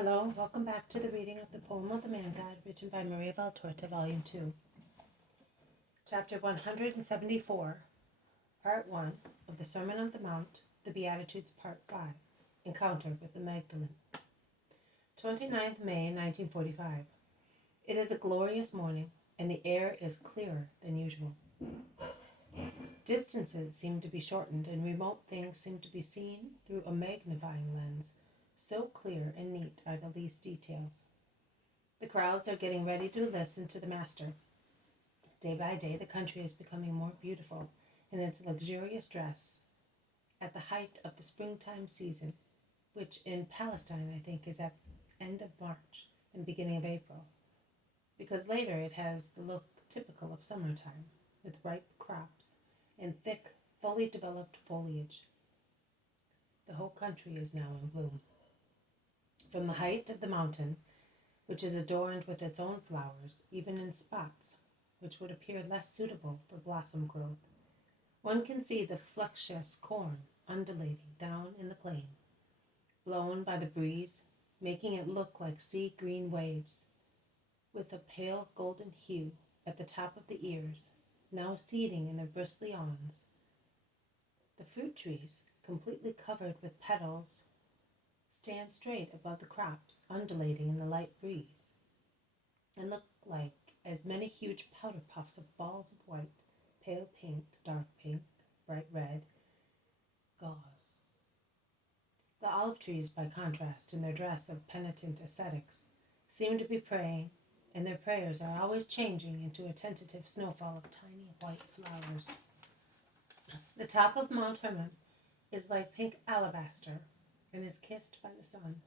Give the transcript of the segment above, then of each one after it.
Hello, welcome back to the reading of the poem of the Man-God, written by Maria Valtorta, Volume 2. Chapter 174, Part 1 of the Sermon on the Mount, the Beatitudes, Part 5, Encounter with the Magdalene. 29th May, 1945. It is a glorious morning, and the air is clearer than usual. Distances seem to be shortened, and remote things seem to be seen through a magnifying lens. So clear and neat are the least details. The crowds are getting ready to listen to the Master. Day by day, the country is becoming more beautiful in its luxurious dress at the height of the springtime season, which in Palestine, I think, is at end of March and beginning of April, because later it has the look typical of summertime, with ripe crops and thick, fully developed foliage. The whole country is now in bloom. From the height of the mountain, which is adorned with its own flowers, even in spots which would appear less suitable for blossom growth, one can see the fluctuous corn undulating down in the plain, blown by the breeze, making it look like sea-green waves, with a pale golden hue at the top of the ears, now seeding in their bristly awns. The fruit trees, completely covered with petals, stand straight above the crops, undulating in the light breeze, and look like as many huge powder puffs of balls of white, pale pink, dark pink, bright red, gauze. The olive trees, by contrast, in their dress of penitent ascetics, seem to be praying, and their prayers are always changing into a tentative snowfall of tiny white flowers. The top of Mount Hermon is like pink alabaster, and is kissed by the sun.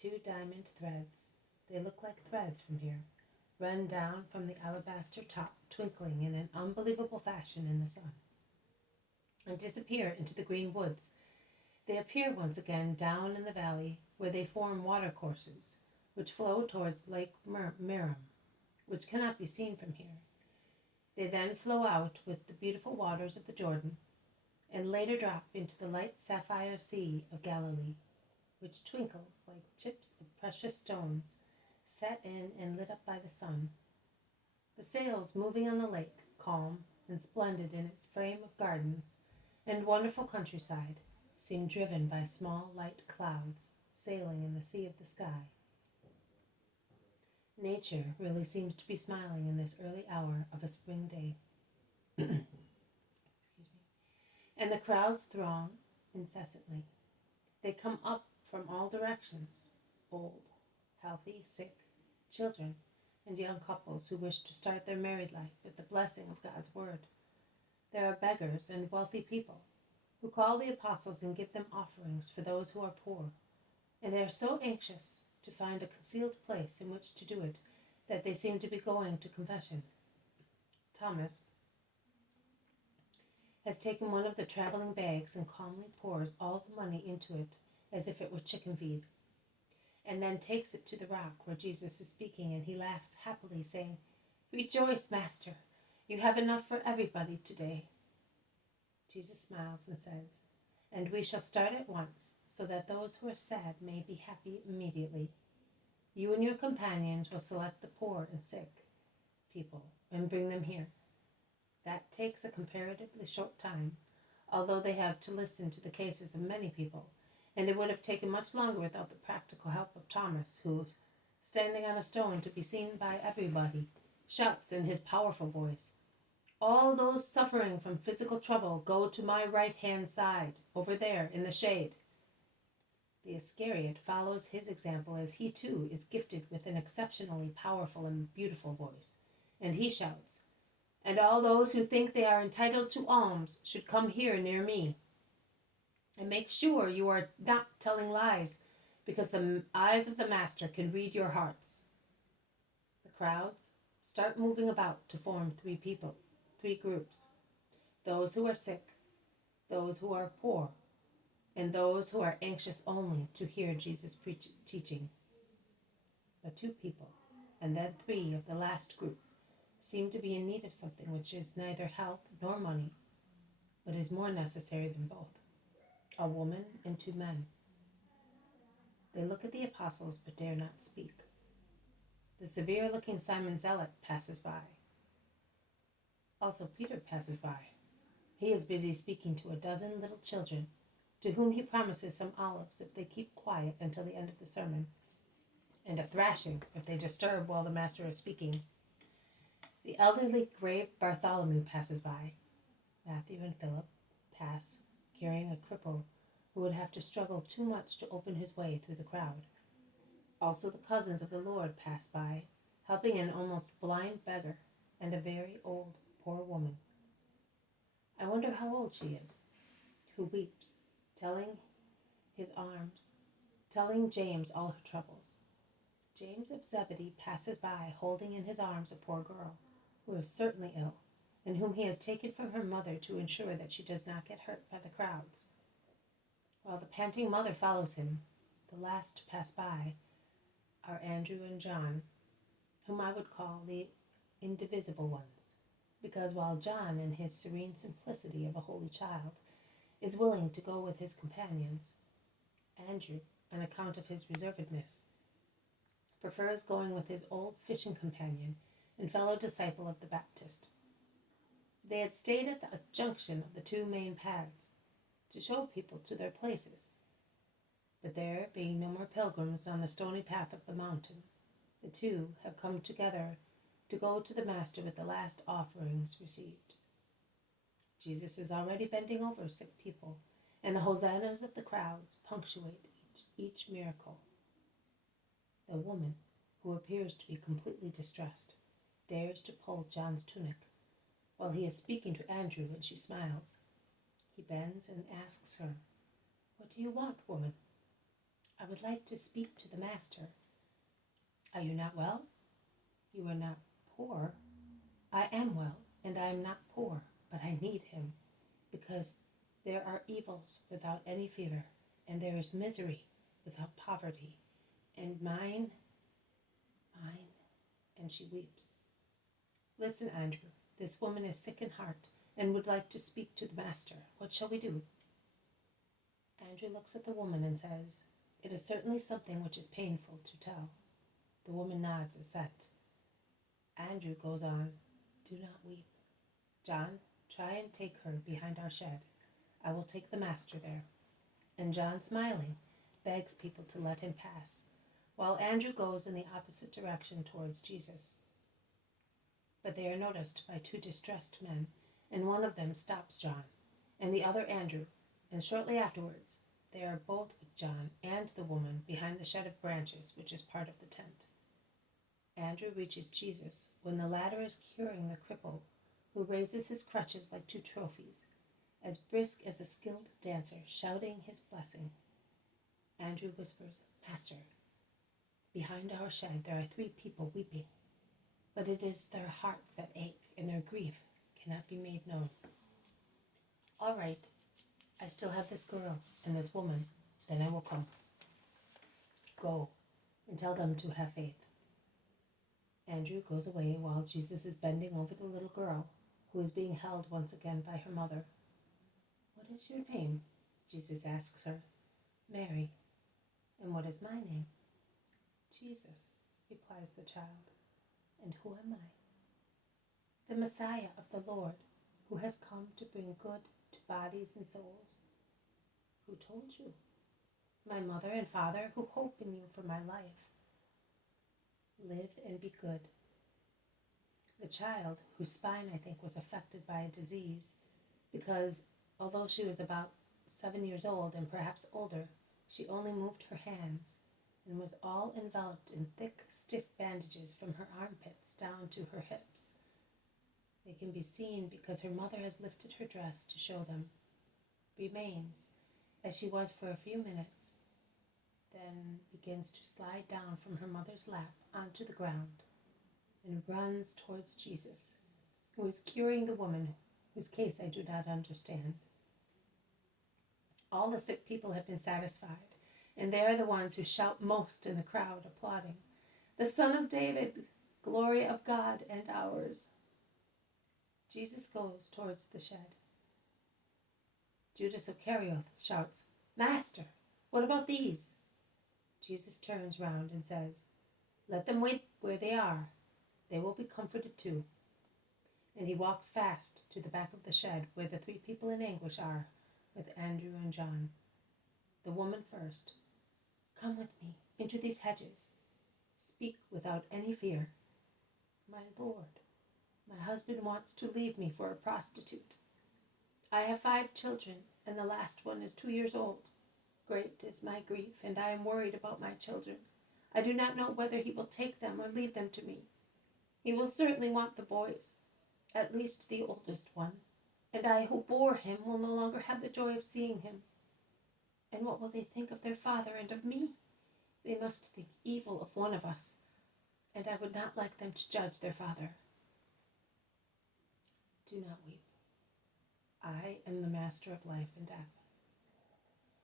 2 diamond threads, they look like threads from here, run down from the alabaster top, twinkling in an unbelievable fashion in the sun, and disappear into the green woods. They appear once again down in the valley, where they form watercourses, which flow towards Lake Merom, which cannot be seen from here. They then flow out with the beautiful waters of the Jordan, and later drop into the light sapphire sea of Galilee, which twinkles like chips of precious stones, set in and lit up by the sun. The sails moving on the lake, calm and splendid in its frame of gardens and wonderful countryside, seem driven by small light clouds sailing in the sea of the sky. Nature really seems to be smiling in this early hour of a spring day. And the crowds throng incessantly. They come up from all directions, old, healthy, sick, children, and young couples who wish to start their married life with the blessing of God's word. There are beggars and wealthy people who call the apostles and give them offerings for those who are poor, and they are so anxious to find a concealed place in which to do it that they seem to be going to confession. Thomas has taken one of the traveling bags and calmly pours all the money into it as if it were chicken feed, and then takes it to the rock where Jesus is speaking, and he laughs happily, saying, "Rejoice, Master, you have enough for everybody today." Jesus smiles and says, "And we shall start at once, so that those who are sad may be happy immediately. You and your companions will select the poor and sick people and bring them here. That takes a comparatively short time, although they have to listen to the cases of many people, and it would have taken much longer without the practical help of Thomas, who, standing on a stone to be seen by everybody, shouts in his powerful voice, 'All those suffering from physical trouble, go to my right-hand side, over there in the shade.' The Iscariot follows his example, as he too is gifted with an exceptionally powerful and beautiful voice, and he shouts, 'And all those who think they are entitled to alms should come here near me. And make sure you are not telling lies, because the eyes of the Master can read your hearts.' The crowds start moving about to form 3 groups: those who are sick, those who are poor, and those who are anxious only to hear Jesus teaching. But 2 people, and then 3 of the last group, seem to be in need of something which is neither health nor money, but is more necessary than both: a woman and 2 men. They look at the apostles but dare not speak. The severe-looking Simon Zealot passes by. Also Peter passes by. He is busy speaking to a dozen little children, to whom he promises some olives if they keep quiet until the end of the sermon, and a thrashing if they disturb while the master is speaking. The elderly, grave Bartholomew passes by. Matthew and Philip pass, carrying a cripple who would have to struggle too much to open his way through the crowd. Also the cousins of the Lord pass by, helping an almost blind beggar and a very old, poor woman. I wonder how old she is, who weeps, telling James all her troubles. James of Zebedee passes by, holding in his arms a poor girl, who is certainly ill, and whom he has taken from her mother to ensure that she does not get hurt by the crowds. While the panting mother follows him, the last to pass by are Andrew and John, whom I would call the indivisible ones, because while John, in his serene simplicity of a holy child, is willing to go with his companions, Andrew, on account of his reservedness, prefers going with his old fishing companion and fellow disciple of the Baptist. They had stayed at the junction of the two main paths to show people to their places. But there being no more pilgrims on the stony path of the mountain, the two have come together to go to the Master with the last offerings received. Jesus is already bending over sick people, and the hosannas of the crowds punctuate each miracle. The woman, who appears to be completely distressed, dares to pull John's tunic, while he is speaking to Andrew, and she smiles. He bends and asks her, "What do you want, woman?" "I would like to speak to the Master." "Are you not well?" "You are not poor." "I am well, and I am not poor, but I need him, because there are evils without any fear, and there is misery without poverty, and mine, and she weeps. "Listen, Andrew, this woman is sick in heart, and would like to speak to the Master. What shall we do?" Andrew looks at the woman and says, "It is certainly something which is painful to tell." The woman nods assent. Andrew goes on, "Do not weep. John, try and take her behind our shed. I will take the Master there." And John, smiling, begs people to let him pass, while Andrew goes in the opposite direction towards Jesus. But they are noticed by two distressed men, and one of them stops John, and the other Andrew, and shortly afterwards they are both with John and the woman behind the shed of branches which is part of the tent. Andrew reaches Jesus when the latter is curing the cripple, who raises his crutches like two trophies, as brisk as a skilled dancer, shouting his blessing. Andrew whispers, "Master, behind our shed there are 3 people weeping, but it is their hearts that ache, and their grief cannot be made known." "All right, I still have this girl and this woman, then I will come." "Go and tell them to have faith." Andrew goes away while Jesus is bending over the little girl, who is being held once again by her mother. "What is your name?" Jesus asks her. "Mary." "And what is my name?" "Jesus," replies the child. "And who am I?" "The Messiah of the Lord, who has come to bring good to bodies and souls." "Who told you?" "My mother and father, who hope in you for my life." "Live and be good." The child, whose spine I think was affected by a disease, because although she was about 7 years old and perhaps older, she only moved her hands, and was all enveloped in thick, stiff bandages from her armpits down to her hips. They can be seen because her mother has lifted her dress to show them. Remains, as she was for a few minutes, then begins to slide down from her mother's lap onto the ground, and runs towards Jesus, who is curing the woman whose case I do not understand. All the sick people have been satisfied, and they are the ones who shout most in the crowd, applauding, "The Son of David, glory of God and ours." Jesus goes towards the shed. Judas Iscariot shouts, "Master, what about these?" Jesus turns round and says, "Let them wait where they are. They will be comforted too." And he walks fast to the back of the shed where the three people in anguish are, with Andrew and John. The woman first. "Come with me into these hedges. Speak without any fear." "My Lord, my husband wants to leave me for a prostitute. I have 5 children, and the last one is 2 years old. Great is my grief, and I am worried about my children. I do not know whether he will take them or leave them to me. He will certainly want the boys, at least the oldest one, and I who bore him will no longer have the joy of seeing him. And what will they think of their father and of me? They must think evil of one of us, and I would not like them to judge their father. Do not weep. I am the master of life and death.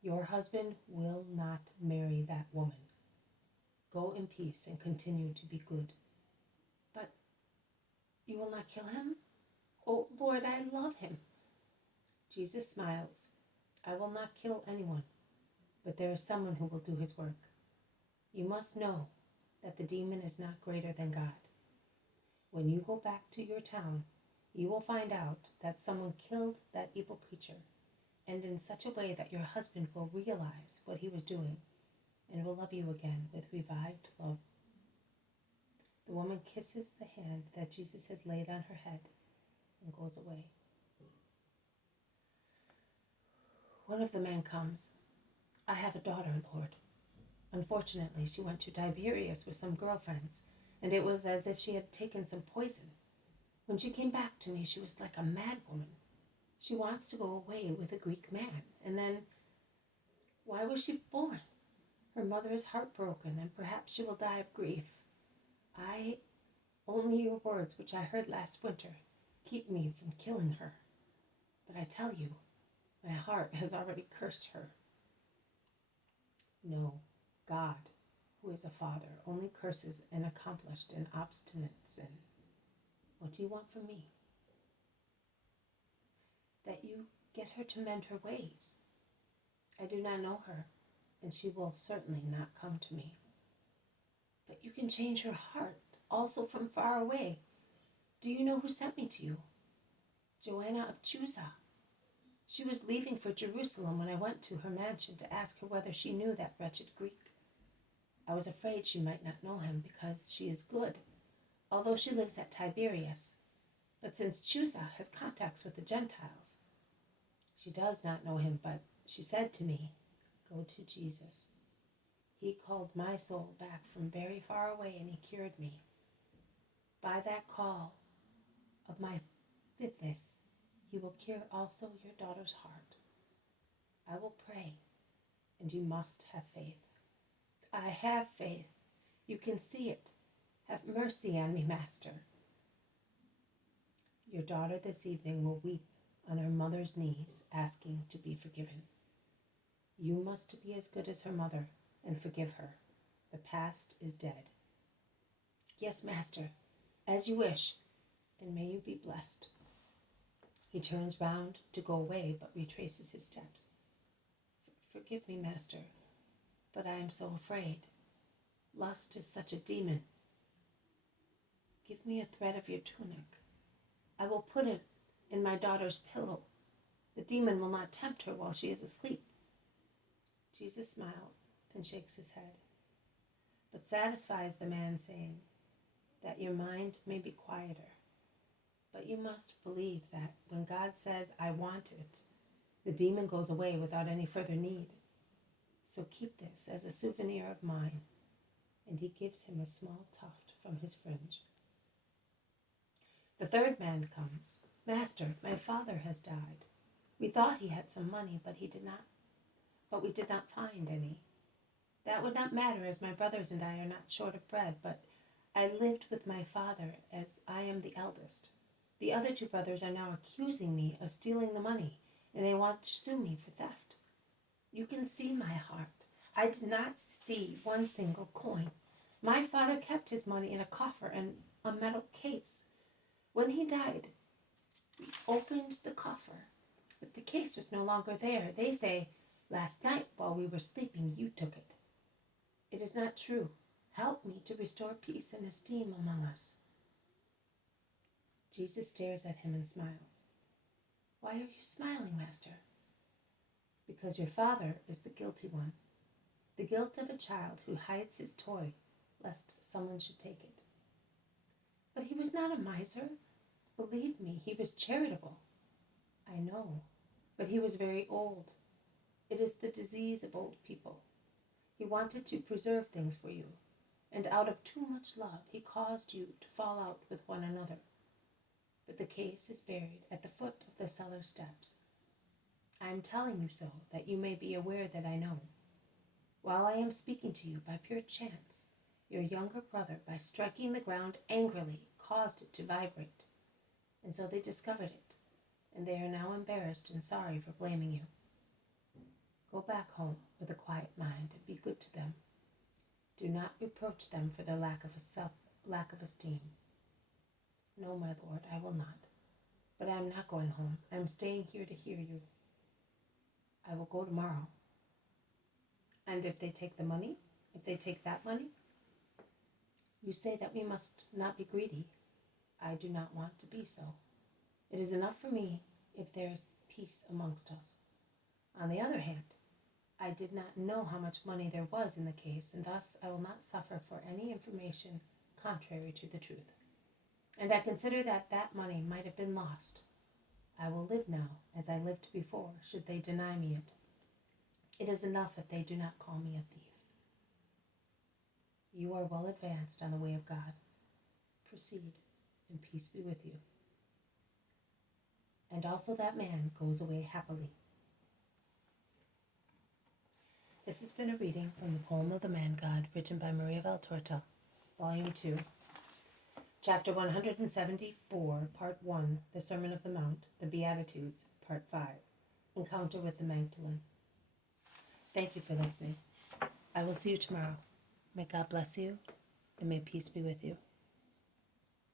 Your husband will not marry that woman. Go in peace and continue to be good." "But you will not kill him? Oh, Lord, I love him." Jesus smiles. "I will not kill anyone, but there is someone who will do his work. You must know that the demon is not greater than God. When you go back to your town, you will find out that someone killed that evil creature, and in such a way that your husband will realize what he was doing and will love you again with revived love." The woman kisses the hand that Jesus has laid on her head and goes away. One of the men comes. "I have a daughter, Lord. Unfortunately, she went to Tiberias with some girlfriends, and it was as if she had taken some poison. When she came back to me, she was like a mad woman. She wants to go away with a Greek man, and then, why was she born? Her mother is heartbroken, and perhaps she will die of grief. Only your words, which I heard last winter, keep me from killing her. But I tell you, my heart has already cursed her." No, God, who is a father, only curses an accomplished and obstinate sin. What do you want from me? That you get her to mend her ways. I do not know her, and she will certainly not come to me. But you can change her heart, also from far away. Do you know who sent me to you? Joanna of Chusa. She was leaving for Jerusalem when I went to her mansion to ask her whether she knew that wretched Greek. I was afraid she might not know him because she is good, although she lives at Tiberias. But since Chusa has contacts with the Gentiles, she does not know him, but she said to me, "Go to Jesus. He called my soul back from very far away and he cured me. By that call of my phthis, he will cure also your daughter's heart. I will pray, and you must have faith." "I have faith. You can see it. Have mercy on me, Master." Your daughter this evening will weep on her mother's knees, asking to be forgiven. You must be as good as her mother and forgive her. The past is dead. "Yes, Master, as you wish, and may you be blessed." He turns round to go away, but retraces his steps. Forgive me, Master, but I am so afraid. Lust is such a demon. Give me a thread of your tunic. I will put it in my daughter's pillow. The demon will not tempt her while she is asleep." Jesus smiles and shakes his head, but satisfies the man, saying, "That your mind may be quieter. But you must believe that when God says, 'I want it,' the demon goes away without any further need. So keep this as a souvenir of mine." And he gives him a small tuft from his fringe. The third man comes. "Master, my father has died. We thought he had some money, but we did not find any. That would not matter, as my brothers and I are not short of bread, but I lived with my father as I am the eldest. The other 2 brothers are now accusing me of stealing the money, and they want to sue me for theft. You can see my heart. I did not see one single coin. My father kept his money in a coffer and a metal case. When he died, we opened the coffer, but the case was no longer there. They say, 'Last night while we were sleeping, you took it.' It is not true. Help me to restore peace and esteem among us." Jesus stares at him and smiles. "Why are you smiling, Master?" "Because your father is the guilty one, the guilt of a child who hides his toy lest someone should take it." "But he was not a miser. Believe me, he was charitable." "I know, but he was very old. It is the disease of old people. He wanted to preserve things for you, and out of too much love he caused you to fall out with one another. But the case is buried at the foot of the cellar steps. I am telling you so that you may be aware that I know. While I am speaking to you by pure chance, your younger brother, by striking the ground angrily, caused it to vibrate, and so they discovered it, and they are now embarrassed and sorry for blaming you. Go back home with a quiet mind and be good to them. Do not reproach them for their lack of esteem." "No, my lord, I will not. But I am not going home. I am staying here to hear you. I will go tomorrow." "And if they take the money? If they take that money?" "You say that we must not be greedy. I do not want to be so. It is enough for me if there is peace amongst us. On the other hand, I did not know how much money there was in the case, and thus I will not suffer for any information contrary to the truth. And I consider that that money might have been lost. I will live now as I lived before, should they deny me it. It is enough if they do not call me a thief. You are well advanced on the way of God. Proceed, and peace be with you." And also that man goes away happily. This has been a reading from the poem of the Man-God, written by Maria Valtorta, Volume 2, Chapter 174, Part 1, The Sermon of the Mount, the Beatitudes, Part 5, Encounter with the Magdalene. Thank you for listening. I will see you tomorrow. May God bless you, and may peace be with you.